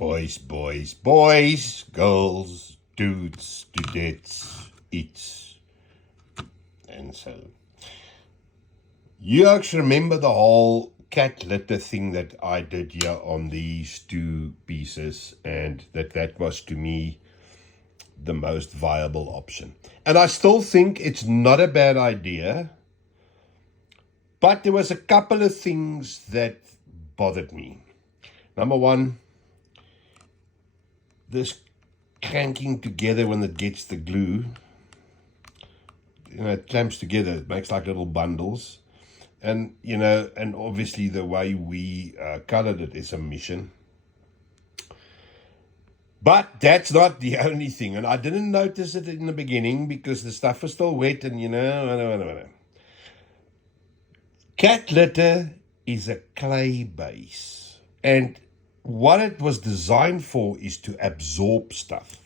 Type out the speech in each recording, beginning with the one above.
Boys, girls, dudes, dudettes, it's, and so. You actually remember the whole cat litter thing that I did here on these two pieces, and that was to me the most viable option. And I still think it's not a bad idea, but there was a couple of things that bothered me. Number one, this clanking together when it gets the glue, it clamps together, it makes like little bundles. And, and obviously the way we colored it is a mission. But that's not the only thing. And I didn't notice it in the beginning because the stuff was still wet and, Cat litter is a clay base. And what it was designed for is to absorb stuff.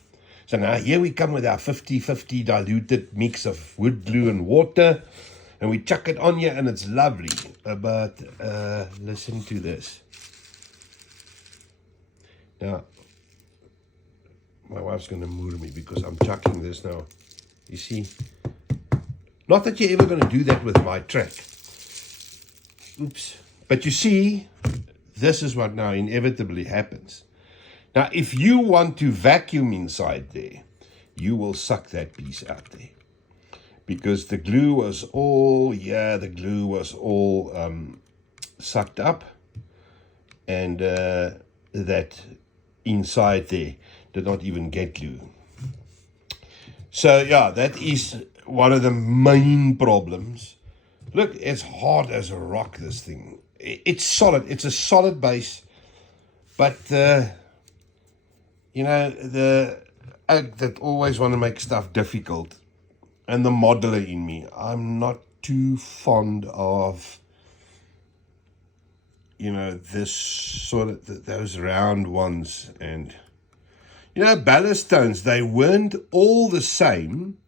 So now here we come with our 50-50 diluted mix of wood glue and water, and we chuck it on here and it's lovely. But listen to this. Now, my wife's going to moor me because I'm chucking this now. You see? Not that you're ever going to do that with my track. Oops. But you see, this is what now inevitably happens. Now, if you want to vacuum inside there, you will suck that piece out there. Because the glue was all sucked up. And that inside there did not even get glue. So, yeah, that is one of the main problems. Look, it's hard as a rock, this thing. It's solid. It's a solid base. But, the act that always want to make stuff difficult, and the modeler in me, I'm not too fond of, this sort of, those round ones. And, ballast stones, they weren't all the same,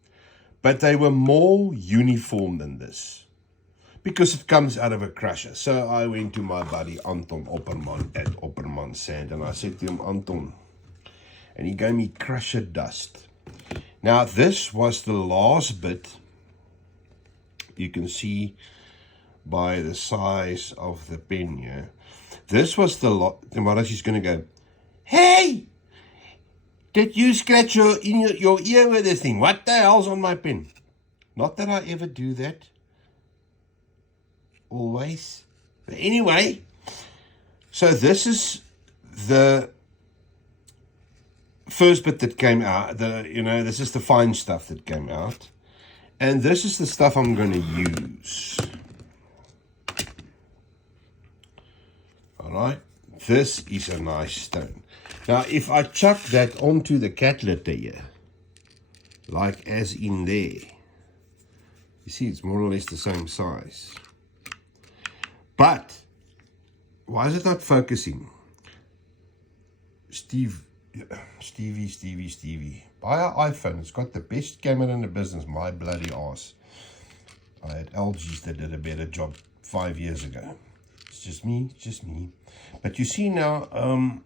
but they were more uniform than this. Because it comes out of a crusher. So I went to my buddy Anton Opperman at Opperman Sand, and I said to him, Anton, and he gave me crusher dust. Now this was the last bit. You can see by the size of the pen here. This was the lot. And what else? He's going to go, hey, did you scratch your ear with this thing? What the hell's on my pen? Not that I ever do that. Always. But anyway, so this is the first bit that came out. This is the fine stuff that came out. And this is the stuff I'm going to use. Alright. This is a nice stone. Now, if I chuck that onto the cat litter here, like as in there, you see it's more or less the same size. But, why is it not focusing? Stevie. Buy an iPhone. It's got the best camera in the business. My bloody ass. I had LGs that did a better job 5 years ago. It's just me. But you see now,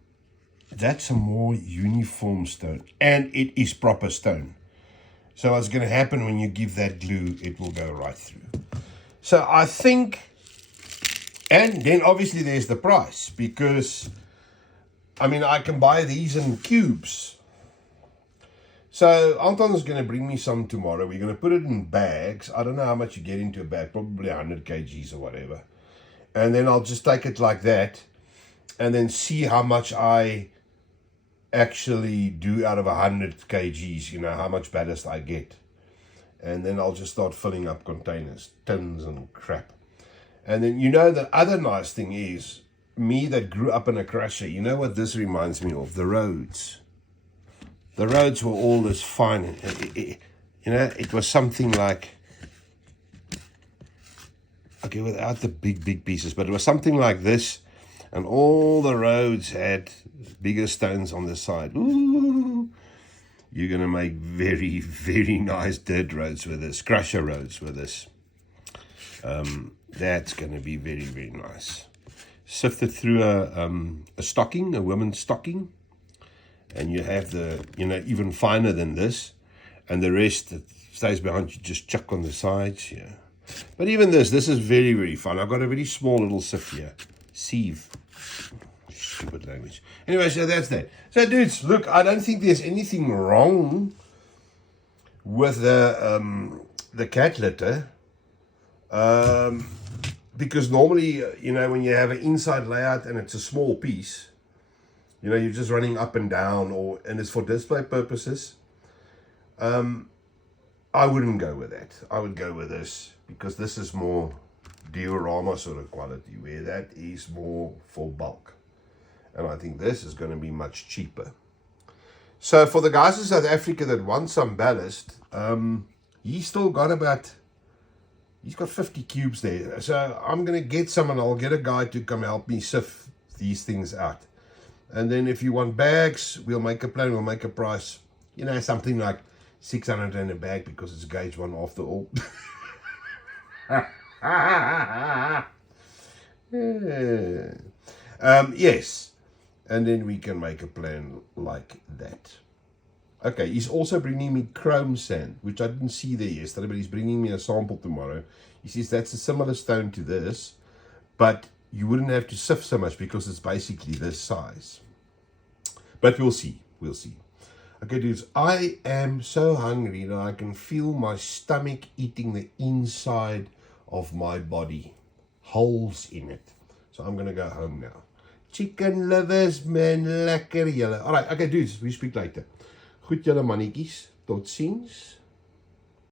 that's a more uniform stone. And it is proper stone. So what's going to happen when you give that glue, it will go right through. So I think... And then obviously there's the price, because, I can buy these in cubes. So Anton's going to bring me some tomorrow. We're going to put it in bags. I don't know how much you get into a bag, probably 100 kgs or whatever. And then I'll just take it like that and then see how much I actually do out of 100 kgs, how much ballast I get. And then I'll just start filling up containers, tins and crap. And then, the other nice thing is, me that grew up in a crusher, you know what this reminds me of? The roads. The roads were all this fine. It was something like, okay, without the big pieces, but it was something like this. And all the roads had bigger stones on the side. Ooh, you're going to make very, very nice dirt roads with this, crusher roads with this. That's going to be very, very nice. Sifted through a stocking, a women's stocking. and you have the, even finer than this, and the rest that stays behind you just chuck on the sides here. But even this is very, very fine. I've got a very small little sieve here. Sieve. Stupid language. Anyway, so that's that. So, dudes, look, I don't think there's anything wrong with the cat litter. Because normally, when you have an inside layout and it's a small piece, you're just running up and down, and it's for display purposes. I wouldn't go with that. I would go with this, because this is more diorama sort of quality, where that is more for bulk. And I think this is going to be much cheaper. So for the guys in South Africa that want some ballast, he's got 50 cubes there. So I'm going to get some, and I'll get a guy to come help me sift these things out. And then if you want bags, we'll make a plan, we'll make a price. Something like 600 in a bag, because it's gauge 1 after all. Yes. And then we can make a plan like that. Okay, he's also bringing me chrome sand, which I didn't see there yesterday, but he's bringing me a sample tomorrow. He says that's a similar stone to this, but you wouldn't have to sift so much because it's basically this size. But we'll see. We'll see. Okay, dudes, I am so hungry that I can feel my stomach eating the inside of my body. Holes in it. So I'm going to go home now. Chicken lovers, man, lekker julle. Alright, okay, dudes, we speak later. Goed julle mannetjies. Tot ziens.